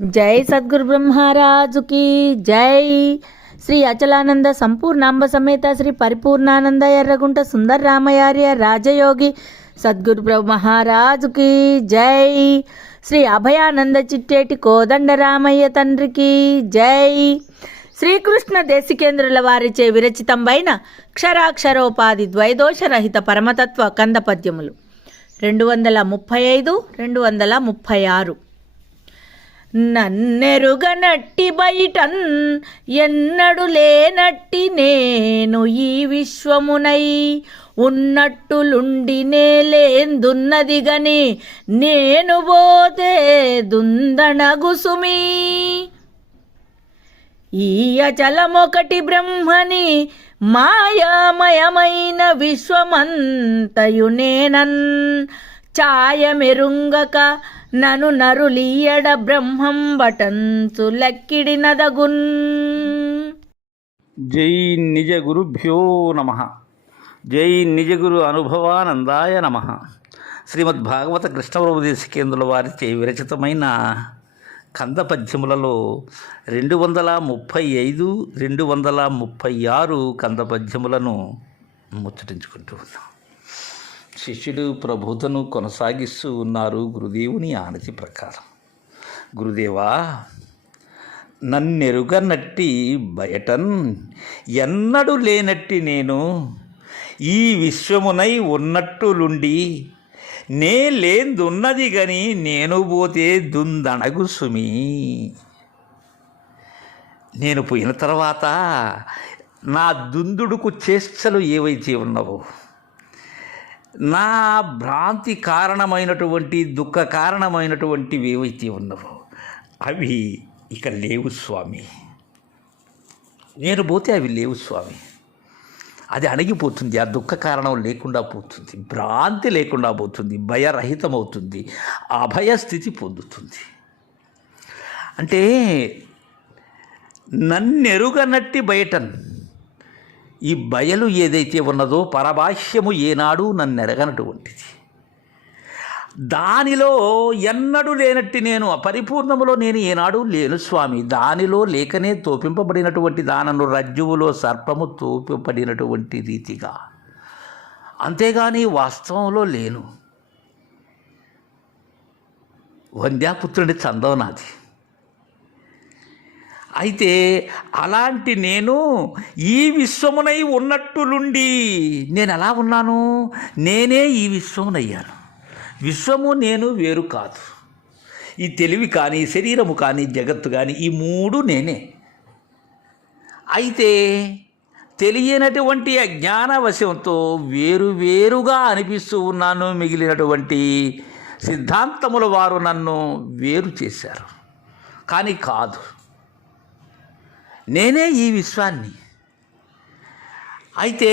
జై సద్గురు బ్రహ్మరాజుకి జై. శ్రీ అచలానంద సంపూర్ణాంబ సమేత శ్రీ పరిపూర్ణానంద ఎర్రగుంట సుందర రామయార్య రాజయోగి సద్గురు బ్రహ్మరాజుకి జై. శ్రీ అభయానంద చిట్టేటి కోదండ రామయ్య తండ్రికి జై. శ్రీకృష్ణ దేశికేంద్రుల వారిచే విరచితంబైన క్షరాక్షరోపాధి ద్వైదోషరహిత పరమతత్వ కంద పద్యములు 235, 236. నన్నెరుగనట్టి బయటన్ ఎన్నడు లేనట్టి నేను ఈ విశ్వమునై ఉన్నట్టులుండినే లేందున్నది గని నేను పోతే దుందనగుసుమి. ఈ అచలమొకటి బ్రహ్మని మాయామయమైన విశ్వమంతయు నేనన్ ఛాయమెరుంగక నను నరులీయడ బ్రహ్మం బటంచు లక్కిడినదగున్. జై నిజ గురుభ్యో నమ. జై నిజ గురు అనుభవానందాయ నమ. శ్రీమద్భాగవత కృష్ణప్రభుదేశికేంద్రుల వారిచే విరచితమైన కంద పద్యములలో 235, 236 కంద పద్యములను ముచ్చటించుకుంటూ ఉన్నాం. శిష్యుడు ప్రబోధను కొనసాగిస్తూ ఉన్నారు గురుదేవుని ఆనతి ప్రకారం. గురుదేవా, నన్నెరుగనట్టి బయటన్ ఎన్నడు లేనట్టి నేను ఈ విశ్వమునై ఉన్నట్టులుండి నే లేందున్నది గని నేను పోతే దుందనగు సుమి. నేను పోయిన తర్వాత నా దుందుడుకు చేష్టలు ఏవైతే ఉన్నావో, నా భ్రాంతి కారణమైనటువంటి దుఃఖ కారణమైనటువంటివి ఏవైతే ఉన్నావో అవి ఇక లేవు స్వామి. నేను పోతే అవి లేవు స్వామి. అది అణగిపోతుంది. ఆ దుఃఖ కారణం లేకుండా పోతుంది, భ్రాంతి లేకుండా పోతుంది, భయరహితమవుతుంది, అభయస్థితి పొందుతుంది. అంటే నన్నెరుగనట్టి బయటన్, ఈ బయలు ఏదైతే ఉన్నదో పరభాష్యము ఏనాడు నన్నెరగనటువంటిది. దానిలో ఎన్నడూ లేనట్టి నేను, అపరిపూర్ణములో నేను ఏనాడు లేను స్వామి. దానిలో లేకనే తోపింపబడినటువంటి దానను రజ్జువులో సర్పము తోపింపబడినటువంటి రీతిగా, అంతేగాని వాస్తవంలో లేను. వంద్యాపుత్రుడి చందం నాది. అయితే అలాంటి నేను ఈ విశ్వమునై ఉన్నట్టులుండి నేను ఎలా ఉన్నాను? నేనే ఈ విశ్వమునయ్యాను. విశ్వము నేను వేరు కాదు. ఈ తెలివి కానీ, శరీరము కానీ, జగత్తు కానీ, ఈ మూడు నేనే. అయితే తెలియనటువంటి అజ్ఞానవశంతో వేరువేరుగా అనిపిస్తూ ఉన్నాను. మిగిలినటువంటి సిద్ధాంతముల వారు నన్ను వేరు చేశారు, కానీ కాదు, నేనే ఈ విశ్వాన్ని. అయితే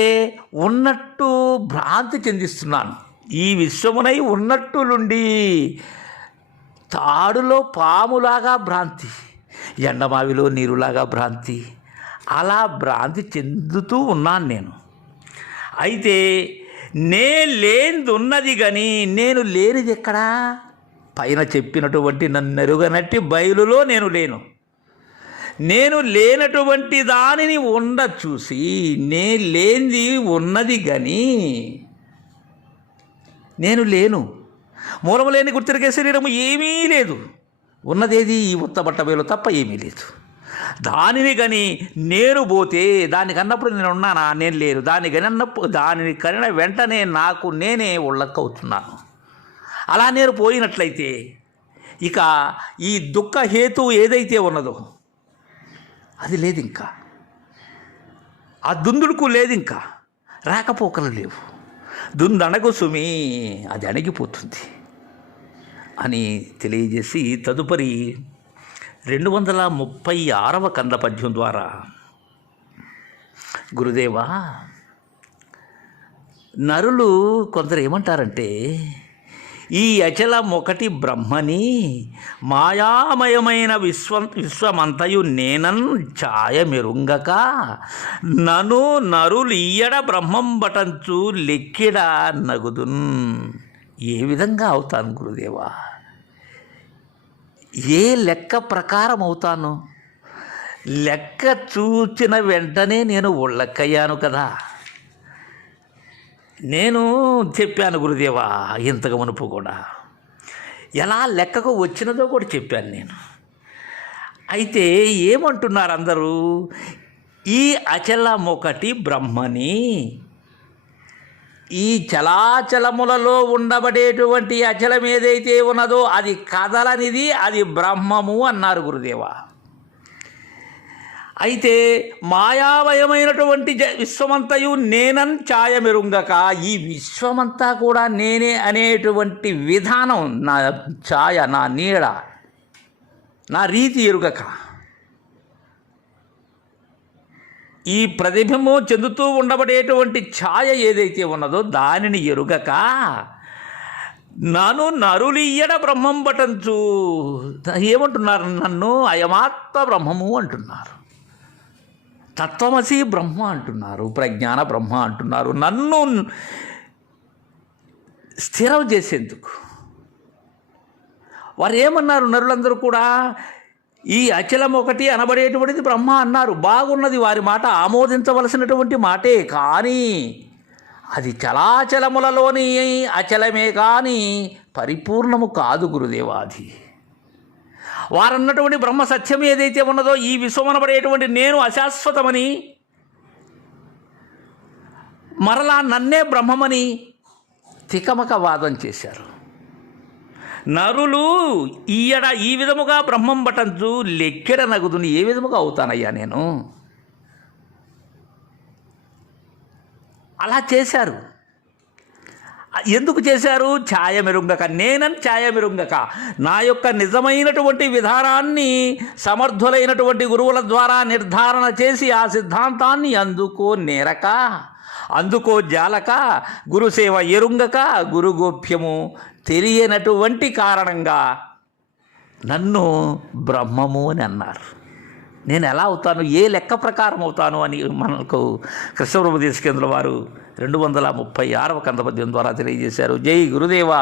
ఉన్నట్టు భ్రాంతి చెందిస్తున్నాను. ఈ విశ్వమునై ఉన్నట్టులుండి తాడులో పాములాగా భ్రాంతి, ఎండమావిలో నీరులాగా భ్రాంతి, అలా భ్రాంతి చెందుతూ ఉన్నాను నేను. అయితే నే లేనిదున్నది కానీ నేను లేనిది ఎక్కడా? పైన చెప్పినటువంటి నన్నెరుగనట్టి బయలులో నేను లేను. నేను లేనటువంటి దానిని ఉండ చూసి నే లేనిది ఉన్నది కానీ నేను లేను. మూలము లేని గుర్తిరిగే శరీరము ఏమీ లేదు. ఉన్నదేది ఈ ఉత్తబట్టబేలు తప్ప ఏమీ లేదు. దానిని కానీ నేను పోతే, దానికి అన్నప్పుడు నేను ఉన్నానా? నేను లేను. దానిని కనిన వెంటనే నాకు నేనే ఉళ్ళక్కవుతున్నాను. అలా నేను పోయినట్లయితే ఇక ఈ దుఃఖ హేతు ఏదైతే ఉన్నదో అది లేదు. ఇంకా ఆ దుందుడుకు లేదు. ఇంకా రాకపోకలు లేవు. దుందనగు సుమి, అది అణగిపోతుంది అని తెలియజేసి తదుపరి 236వ కంద పద్యం ద్వారా, గురుదేవా, నరులు కొందరు ఏమంటారంటే, ఈ అచలం ఒకటి బ్రహ్మని మాయామయమైన విశ్వమంతయు నేనన్ ఛాయమెరుంగక నను నరులీయడ బ్రహ్మం బటంచు లెక్కిడ నగుదున్. ఏ విధంగా అవుతాను గురుదేవా? ఏ లెక్క ప్రకారం అవుతాను? లెక్క చూచిన వెంటనే నేను ఒళ్ళక్కయ్యాను కదా. నేను చెప్పాను గురుదేవా ఇంతకు మునుపు కూడా, ఎలా లెక్కకు వచ్చినదో కూడా చెప్పాను నేను. అయితే ఏమంటున్నారు అందరూ, ఈ అచలమొకటి బ్రహ్మని, ఈ చలాచలములలో ఉండబడేటువంటి అచలం ఏదైతే ఉన్నదో అది కదలనిది, అది బ్రహ్మము అన్నారు గురుదేవా. అయితే మాయామయమైనటువంటి విశ్వమంతయు నేనన్ ఛాయమెరుంగక, ఈ విశ్వమంతా కూడా నేనే అనేటువంటి విధానం, నా ఛాయ, నా నీడ, నా రీతి ఎరుగక, ఈ ప్రతిబింబం చెందుతూ ఉండబడేటువంటి ఛాయ ఏదైతే ఉన్నదో దానిని ఎరుగక, నన్ను నరులియ్యడ బ్రహ్మం పటంచు. ఏమంటున్నారు? నన్ను అయమాత్మ బ్రహ్మము అంటున్నారు, తత్వమసి బ్రహ్మ అంటున్నారు, ప్రజ్ఞాన బ్రహ్మ అంటున్నారు. నన్ను స్థిరం చేసేందుకు వారు ఏమన్నారు? నరులందరూ కూడా ఈ అచలం ఒకటి అనబడేటువంటిది బ్రహ్మ అన్నారు. బాగున్నది, వారి మాట ఆమోదించవలసినటువంటి మాటే. కానీ అది చలాచలములలోని అచలమే కానీ పరిపూర్ణము కాదు గురుదేవాది. వారన్నటువంటి బ్రహ్మ సత్యం ఏదైతే ఉన్నదో, ఈ విశ్వమనబడేటువంటి నేను అశాశ్వతమని, మరలా నన్నే బ్రహ్మమని తికమక వాదం చేశారు. నరులు ఈయడ ఈ విధముగా బ్రహ్మం పటంచు, లెక్కెడ నగుదుని ఏ విధముగా అవుతానయ్యా నేను? అలా చేశారు. ఎందుకు చేశారు? ఛాయమెరుంగక, నేనని ఛాయమెరుంగక, నా యొక్క నిజమైనటువంటి విధానాన్ని సమర్థులైనటువంటి గురువుల ద్వారా నిర్ధారణ చేసి ఆ సిద్ధాంతాన్ని అందుకో నేరక, అందుకో జాలక, గురుసేవ ఎరుంగక, గురుగోప్యము తెలియనటువంటి కారణంగా నన్ను బ్రహ్మము అని అన్నారు. నేను ఎలా అవుతాను, ఏ లెక్క ప్రకారం అవుతాను అని మనకు కృష్ణప్రభు దేశికేంద్రుల వారు 236వ కందపద్యం ద్వారా తెలియజేశారు. జై గురుదేవా.